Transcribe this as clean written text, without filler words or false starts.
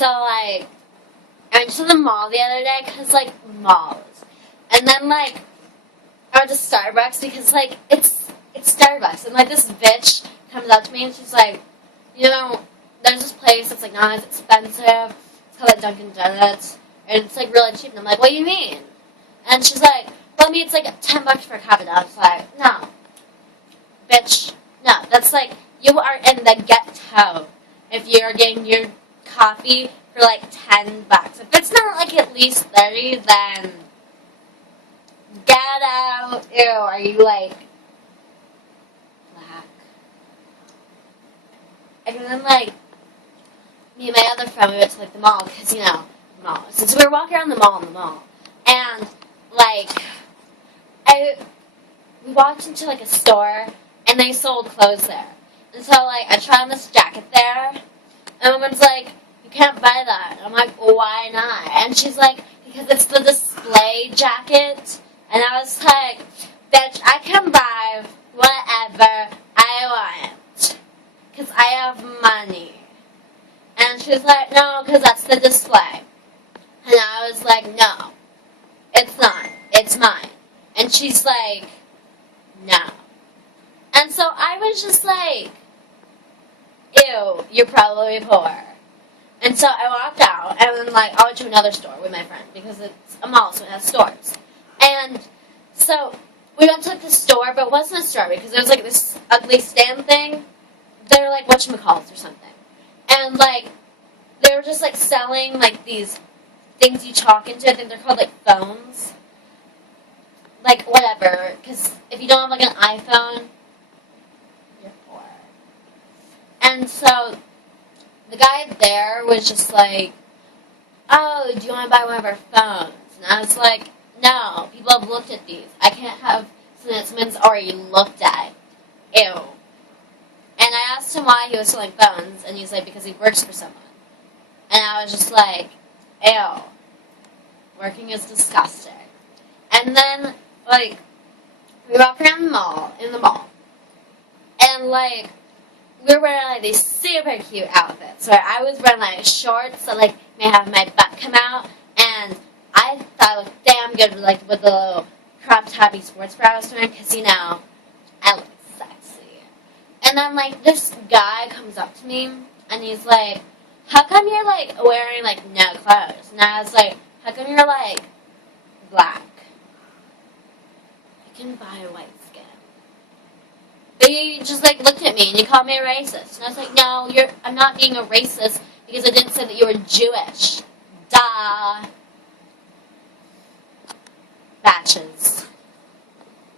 So, like, I went to the mall the other day, because, like, malls. And then, like, I went to Starbucks, because, like, it's Starbucks. And, like, this bitch comes up to me, and she's like, you know, there's this place that's, like, not as expensive. It's called, like, Dunkin' Donuts. And it's, like, really cheap. And I'm like, what do you mean? And she's like, well, I mean, it's, like, $10 for a cup. And I was like, no. Bitch, no. That's, like, you are in the ghetto if you're getting your coffee for, like, $10. If it's not, like, at least 30, then get out. Ew, are you, like, black? And then, like, me and my other friend, we went to, like, the mall, because, you know, the mall. So we were walking around the mall, and, like, we walked into, like, a store, and they sold clothes there. And so, like, I tried on this jacket there, and woman's like, you can't buy that. And I'm like, well, why not? And she's like, because it's the display jacket. And I was like, bitch, I can buy whatever I want, because I have money. And she was like, no, because that's the display. And I was like, no, it's not. It's mine. And she's like, no. And so I was just like, ew, you're probably poor. And so I walked out, and then, like, I went to another store with my friend, because it's a mall, so it has stores. And so we went to, like, the store, but it wasn't a store, because there was, like, this ugly stand thing. They were, like, whatchamacallits or something. And, like, they were just, like, selling, like, these things you talk into. I think they're called, like, phones. Like, whatever, because if you don't have, like, an iPhone, you're poor. And so the guy there was just like, oh, do you want to buy one of our phones? And I was like, no, people have looked at these. I can't have something that someone's already looked at. Ew. And I asked him why he was selling phones, and he's like, because he works for someone. And I was just like, ew. Working is disgusting. And then, like, we walk around in the mall, and, like, we were wearing, like, these super cute outfits, where I was wearing, like, shorts that, like, may have my butt come out, and I thought it looked damn good, like, with the little crop toppy sports bra I was wearing, because, you know, I look sexy. And then, like, this guy comes up to me, and he's like, how come you're, like, wearing, like, no clothes? And I was like, how come you're, like, black? You can buy white skin. But you just, like, looked at me and you called me a racist. And I was like, no, I'm not being a racist because I didn't say that you were Jewish. Duh. Batches.